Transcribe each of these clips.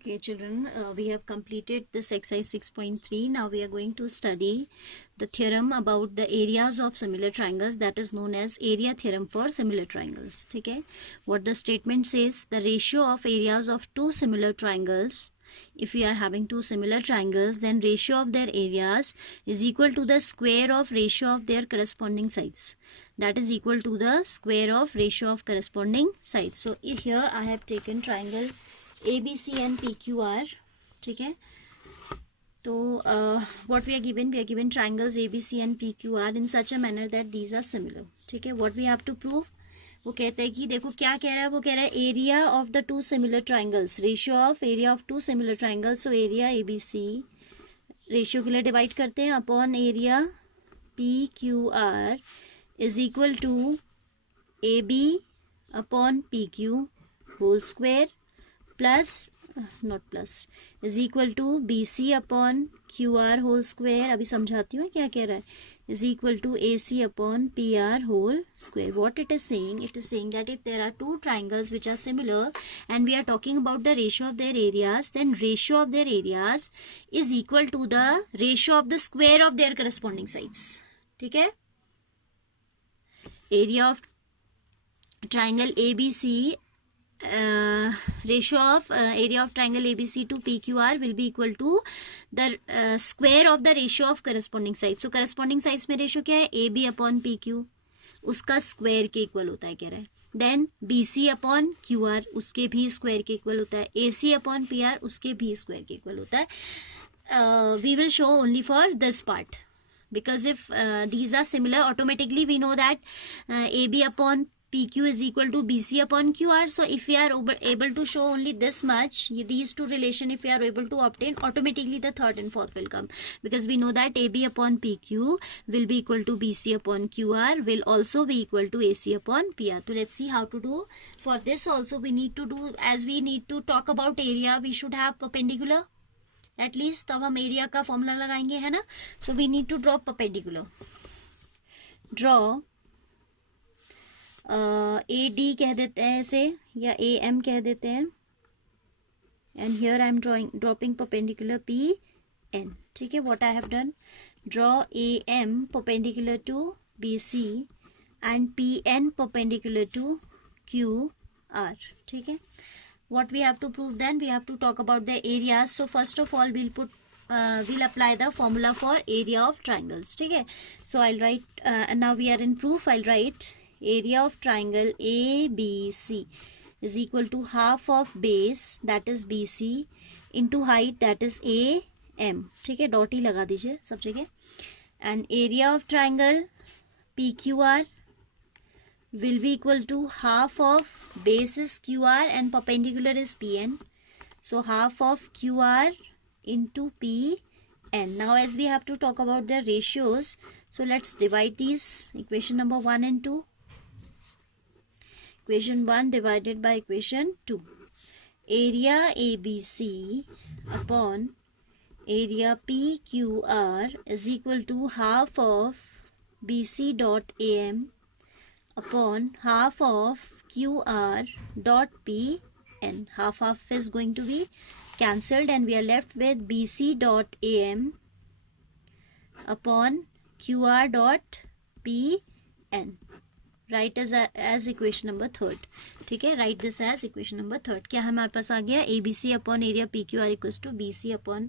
Okay, children, we have completed this exercise 6.3. Now we are going to study the theorem about the areas of similar triangles, that is known as area theorem for similar triangles. Okay, what the statement says, the ratio of areas of two similar triangles, if we are having two similar triangles, then ratio of their areas is equal to the square of ratio of their corresponding sides. That is equal to the square of ratio of corresponding sides. So here I have taken triangle ABC and PQR. ठीक है, तो what we are given triangles ABC and PQR in such a manner that these are similar. ठीक है, what we have to prove, वो कहते हैं कि देखो क्या कह रहा है, वो कह रहा है area of the two similar triangles, ratio of area of two similar triangles. So area ABC ratio के लिए डिवाइड करते हैं upon area PQR is equal to AB upon PQ whole square plus not plus is equal to BC upon QR whole square. अभी समझाती हूँ क्या कह रहा है. Is equal to AC upon PR whole square. What it is saying, it is saying that if there are two triangles which are similar and we are talking about the ratio of their areas, then ratio of their areas is equal to the ratio of the square of their corresponding sides. ठीक है, area of triangle ABC, ratio of area of triangle ABC to PQR will be equal to the square of the ratio of corresponding sides. So corresponding sides में ratio क्या है, AB upon PQ, उसका square के equal होता है कह रहा है. देन BC अपॉन QR उसके भी स्क्वायर के इक्वल होता है. AC अपॉन PR उसके भी स्क्वायर के इक्वल होता है. We will show only for this part because if these are similar, automatically we know that AB upon PQ is equal to BC upon QR. So if we are able to show only this much, these two relation, if we are able to obtain, automatically the third and fourth will come, because we know that AB upon PQ will be equal to BC upon QR will also be equal to AC upon PR. So let's see how to do. For this also we need to do, as we need to talk about area, we should have perpendicular at least, तब हम area का formula लगाएंगे, है ना. So we need to draw perpendicular. Draw AD कह देते हैं इसे, या AM कह देते हैं, and here I am dropping perpendicular PN. ठीक है, what I have done, draw AM perpendicular to BC and PN perpendicular to QR. ठीक है, what we have to prove, then we have to talk about the areas. So first of all we'll apply the formula for area of triangles. ठीक है, so I'll write now we are in proof. I'll write area of triangle ABC is equal to half of base, that is BC, into height, that is AM. ठीक है, dot ही लगा दीजिए सब जगह. and area of triangle PQR will be equal to half of base is QR and perpendicular is PN. So half of QR into PN. Now as we have to talk about the ratios, so let's divide these. Equation number 1 and 2. Equation 1 divided by equation 2. Area ABC upon area PQR is equal to half of BC dot AM upon half of QR dot PN. Half is going to be cancelled and we are left with BC dot AM upon QR dot PN. Write as equation number 3. ठीक है, write this as equation number 3. क्या हमारे पास आ गया, ABC upon area PQR equals to BC upon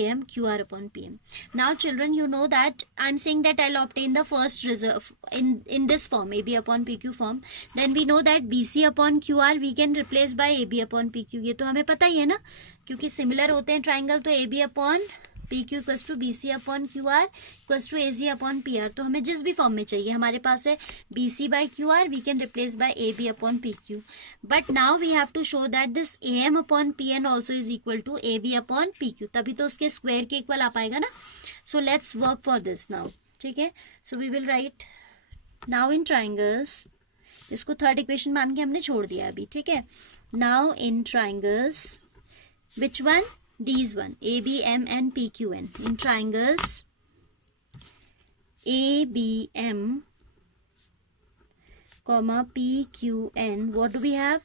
AM QR upon PM. Now children, you know that I'm saying that I'll obtain the first reserve in this form, AB upon PQ form. Then we know that BC upon QR we can replace by AB upon PQ. ये तो हमें पता ही है ना, क्योंकि similar होते हैं triangle, तो AB upon PQ equals to BC upon QR equals to AC upon PR. तो हमें जिस भी फॉर्म में चाहिए, हमारे पास है BC by QR, we can replace by AB upon PQ. But now we have to show that this AM upon PN also is equal to AB upon PQ, तभी तो उसके स्क्वायर के इक्वल आ पाएगा ना. So let's work for this now. ठीक है, so we will write now in triangles. इसको थर्ड इक्वेशन मान के हमने छोड़ दिया अभी. ठीक है, now in triangles, which one, these one, ABM and PQN. In triangles ABM comma PQN, what do we have?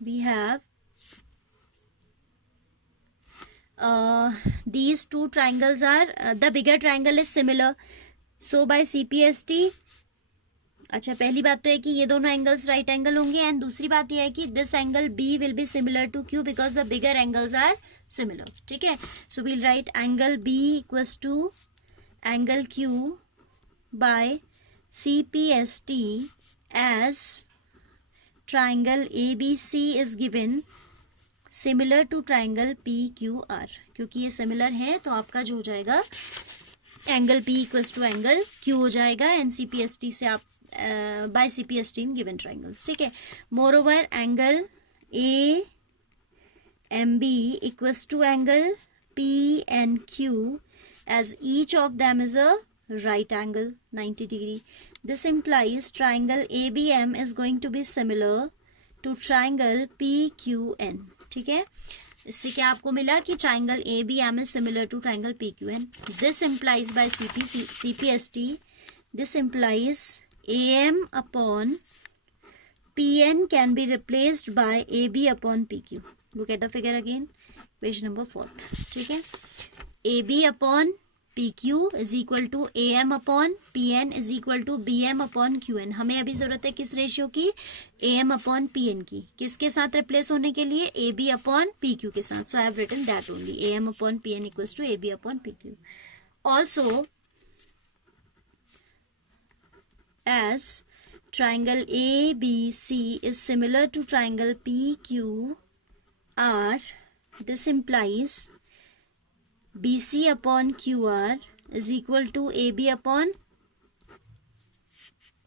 We have these two triangles are the bigger triangle is similar, so by CPST. अच्छा, पहली बात तो है कि ये दोनों angles right angle होंगे, and दूसरी बात ये है कि this angle B will be similar to Q because the bigger angles are similar. ठीक है, so we'll write angle B equals to angle Q by CPST as triangle ABC is given similar to triangle PQR. क्योंकि ये similar है तो आपका जो हो जाएगा angle P equals to angle Q हो जाएगा, एंड CPST से आप by CPST in given triangles. ठीक है, moreover angle AMB equals to angle PNQ as each of them is a right angle 90 degree. This implies triangle ABM is going to be similar to triangle PQN. ठीक है, इससे क्या आपको मिला कि triangle ABM is similar to triangle PQN. This implies by CPST, this implies AM upon PN can be replaced by AB upon PQ. Look at the figure again, page number 4. ठीक है, AB upon PQ is equal to AM upon PN is equal to BM upon QN. हमें अभी जरूरत है किस ratio की? AM upon PN की. किसके साथ रिप्लेस होने के लिए? AB upon PQ के साथ. So I have written that only. AM upon PN equals to AB upon PQ. Also, as triangle ABC is similar to triangle PQR, this implies BC upon QR is equal to AB upon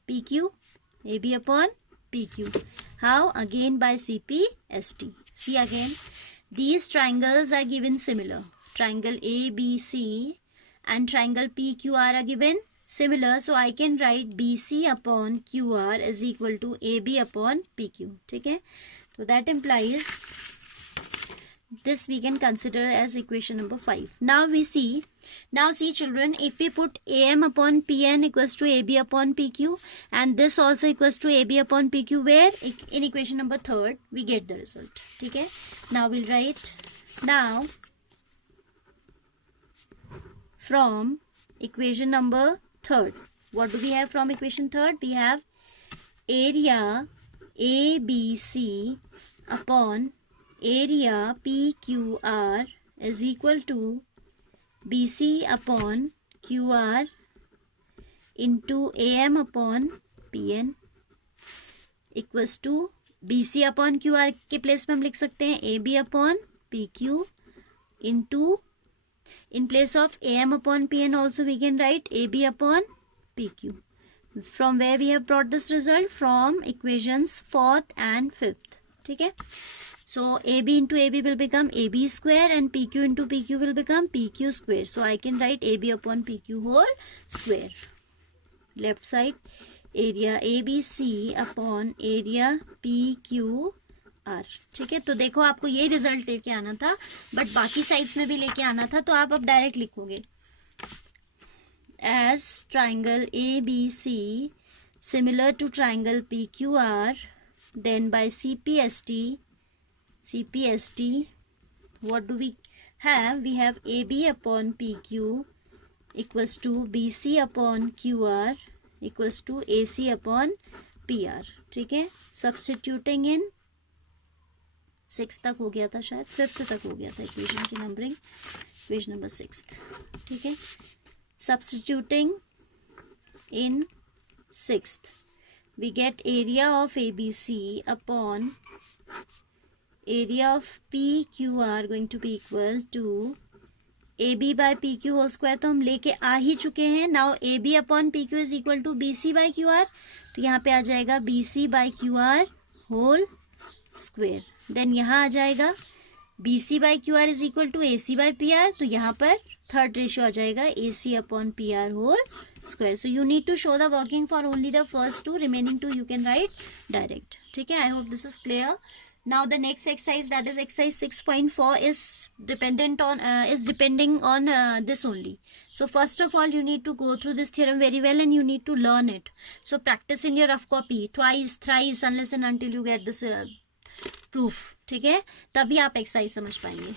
PQ. AB upon PQ. How? Again by CPST. See again, these triangles are given similar. Triangle ABC and triangle PQR are given similar. So I can write BC upon QR is equal to AB upon PQ. ठीक है, so that implies this we can consider as equation number 5. Now see children, if we put AM upon PN equals to AB upon PQ and this also equals to AB upon PQ, where in equation number 3 we get the result. ठीक है, now we'll write, now from equation number 3, what do we have from equation 3? We have area ABC upon area PQR is equal to BC upon QR into AM upon PN equals to BC upon QR के place में हम लिख सकते हैं AB upon PQ into, in place of AM upon PN also we can write AB upon PQ. From where we have brought this result? From equations 4th and 5th. ठीक है, so AB into AB will become AB square and PQ into PQ will become PQ square. So I can write AB upon PQ whole square. Left side, area ABC upon area PQR. ठीक है, तो देखो आपको ये result लेके आना था, but बाकी साइड्स में भी लेके आना था, तो आप अब डायरेक्ट लिखोगे as triangle ABC similar to triangle PQR, then by CPST, what do we have? We have AB upon PQ equals to BC upon QR equals to AC upon PR. ठीक है, substituting in 6 तक हो गया था, शायद 5th तक हो गया था इक्वेशन की नंबरिंग, इक्वेशन नंबर 6. ठीक है, substituting in 6th we get area of ABC upon area of PQR going to be equal to AB by PQ whole square. तो हम लेके आ ही चुके हैं. Now AB upon PQ is equal to BC by QR, तो यहाँ पे आ जाएगा BC by QR whole square. Then यहाँ आ जाएगा BC by QR is equal to AC by PR, तो यहाँ पर थर्ड रेशियो आ जाएगा AC upon PR whole square. So you need to show the working for only the first two, remaining two you can write direct. ठीक है, I hope this is clear. Now the next exercise, that is exercise 6.4, is depending on this only. So first of all you need to go through this theorem very well and you need to learn it. So practice in your rough copy twice, thrice, unless and until you get this proof. ठीक है, तभी आप exercise समझ पाएंगे.